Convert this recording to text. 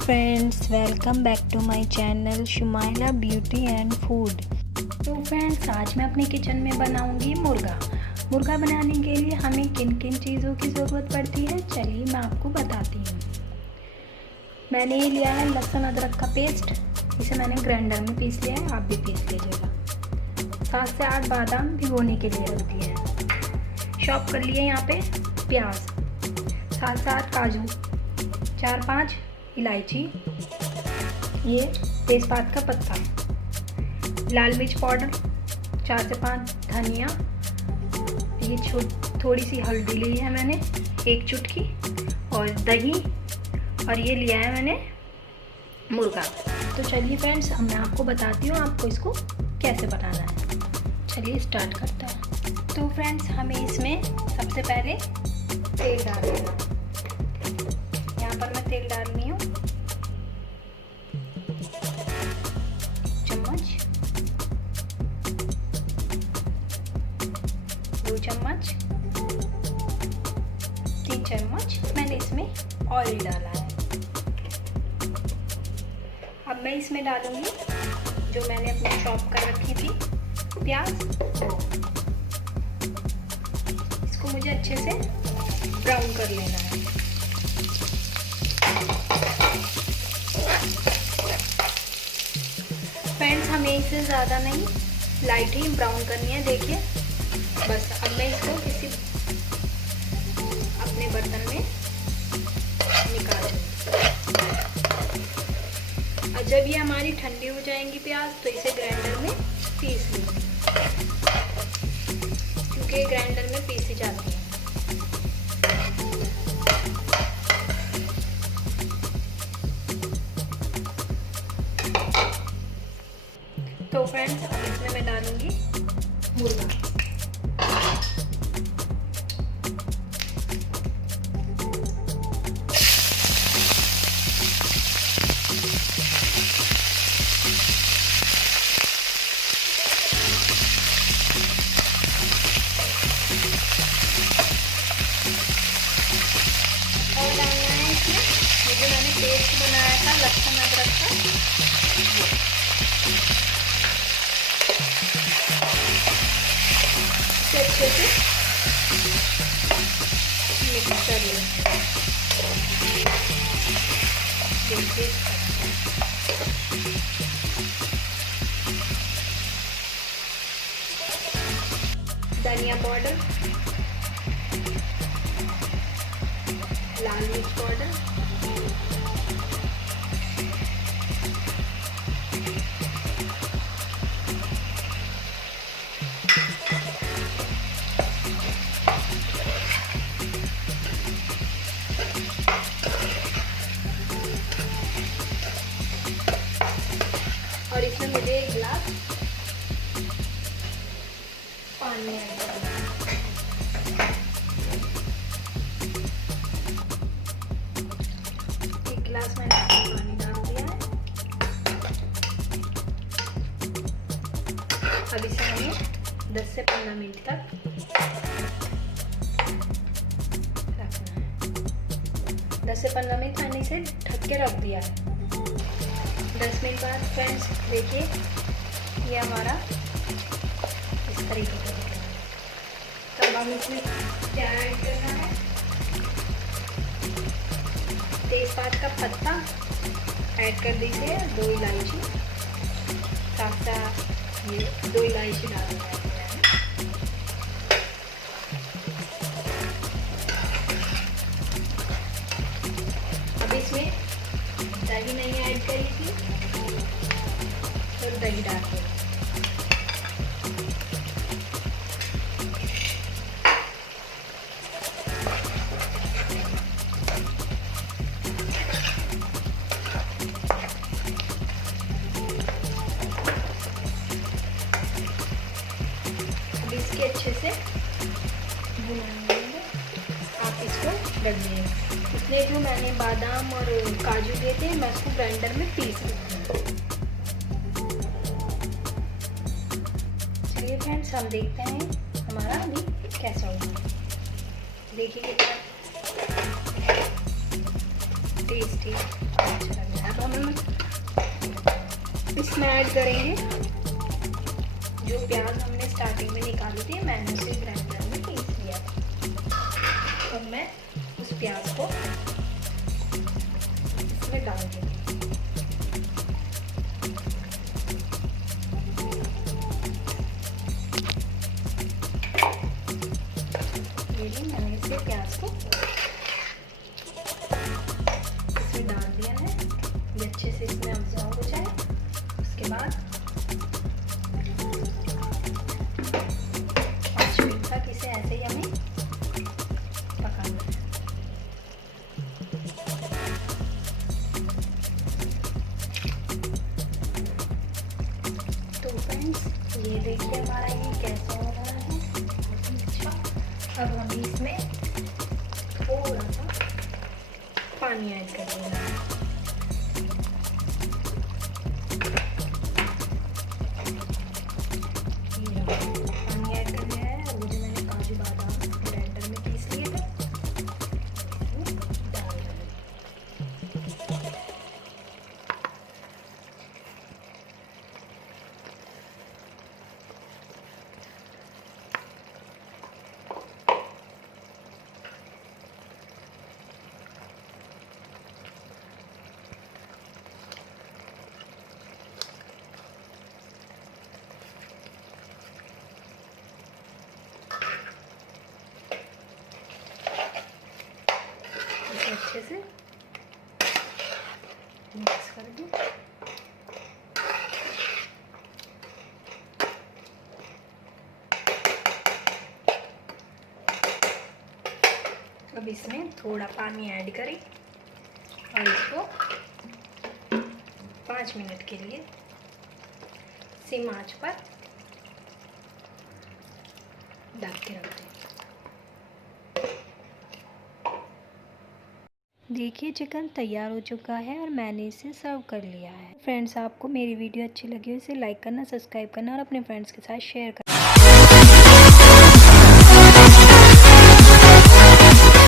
Friends, welcome back to my channel Shumaila beauty and food. तो friends, आज मैं अपने किचन में बनाऊंगी मुर्गा बनाने के लिए हमें किन किन चीज़ों की ज़रूरत पड़ती है, चलिए मैं आपको बताती हूँ। मैंने ये लिया है लहसुन अदरक का पेस्ट, इसे मैंने ग्राइंडर में पीस लिया है, आप भी पीस लीजिएगा। 7 से 8 बादाम भिगोने के लिए रख दिए हैं। चॉप कर लिए यहाँ पे प्याज, 7 से 8 काजू, 4-5 इलायची, ये तेज़पात का पत्ता, लाल मिर्च पाउडर 4 से 5 धनिया, ये थोड़ी सी हल्दी ली है मैंने 1 चुटकी, और दही, और ये लिया है मैंने मुर्गा। तो चलिए फ्रेंड्स, अब मैं आपको बताती हूँ आपको इसको कैसे बनाना है। चलिए स्टार्ट करते हैं। तो फ्रेंड्स, हमें इसमें सबसे पहले तेल डालना है। यहाँ पर मैं तेल डाल रही हूँ 1 चम्मच, 2 चम्मच, 3 चम्मच मैंने इसमें ऑयल डाला है। अब मैं इसमें डालूंगी जो मैंने अपनी चॉप कर रखी थी प्याज, इसको मुझे अच्छे से ब्राउन कर लेना है। फ्रेंड्स, हमें इसे ज़्यादा नहीं, लाइट ही ब्राउन करनी है। देखिए बस। अब मैं इसको किसी अपने बर्तन में निकाल दूँ, और जब ये हमारी ठंडी हो जाएंगी प्याज, तो इसे ग्राइंडर में पीस लूँगी, क्योंकि ग्राइंडर में पीसी जाती है। तो फ्रेंड्स, अब इसमें मैं डालूंगी मुर्गा। और डालना है इसमें ये जो मैंने पेस्ट बनाया था लहसुन अदरक का, अच्छे से मिक्स कर लें। देखिए धनिया पाउडर, लाल मिर्च पाउडर, और इसमें मुझे 1 गिलास पानी ऐड करना है। एक गिलास मैंने पानी डाल दिया है। अब इसे हमें 10 से 15 मिनट तक रखना है। 10 से 15 मिनट मैंने इसे ढक के रख दिया है। 10 मिनट बाद फ्रेंड्स देखिए, ये हमारा इस तरीके का दिख रहा है। तब हम इसमें क्या ऐड करना है, तेज़पात का पत्ता ऐड कर दीजिए, 2 इलायची, साथ ये 2 इलायची डालना है। अब इसमें दही नहीं ऐड करी थी, तो दही डाल दो। अब इसके अच्छे से भूनेंगे, आप इसको रख दीजिए। इसलिए जो मैंने बादाम और काजू लिए थे, मैं उसको ग्राइंडर में पीस लेती हूँ। चलिए फ्रेंड्स, हम देखते हैं हमारा अभी कैसा होगा। देखिए कितना टेस्टी अच्छा लग रहा है। अब हम इसमें ऐड करेंगे जो प्याज हमने स्टार्टिंग में निकाली थी, मैंने उसे ग्राइंडर में पीस लिया था। अब मैं उस प्याज को इसमें डाल दूँगी। मैंने इसे प्याज को इसमें डाल दिया है, ये अच्छे से इसमें अब्जॉर्ब हो जाए। उसके बाद 5 मिनट तक इसे ऐसे ही हमें पकाना है। तो फ्रेंड्स, ये देखिए हमारा ये कैसा हो रहा है, अच्छा। अब हम इसमें थोड़ा सा पानी ऐड कर देना है। पानी ऐड कर दिया है। वो जो मैंने काजू बादाम ग्राइंडर में पीस लिए थे डाल देंगे। अच्छे से मिक्स कर दूँ। अब इसमें थोड़ा पानी ऐड करें और इसको 5 मिनट के लिए सिम आंच पर ढक के रख दें। देखिए चिकन तैयार हो चुका है और मैंने इसे सर्व कर लिया है। फ्रेंड्स, आपको मेरी वीडियो अच्छी लगी हो इसे लाइक करना, सब्सक्राइब करना और अपने फ्रेंड्स के साथ शेयर करना।